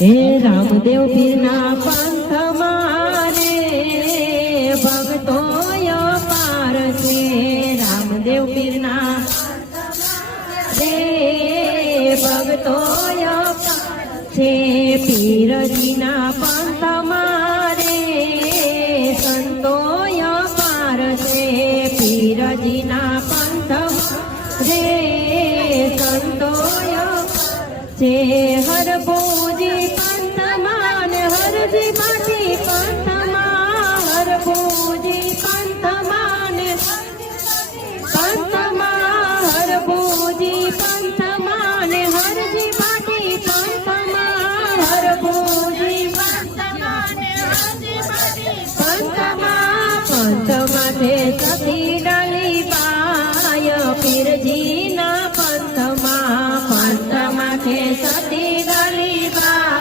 હે રામદેવ પીરના પંથ મારે ભક્તો પાર છે રામદેવ પીરના રે ભક્તો છે પીરજીના પંથ મારે સંતો પાર છે પીરજીના પંથ રે સંતો છે હરભુજી પંથમાં હરજી માટી પંથમાં હરભુજી પંથમાં હરભુજી પંથમાં હરજી માટી પંથમાં હરભુજી પંથમાં પંથમાં સતી ડાલી પાય પીરજી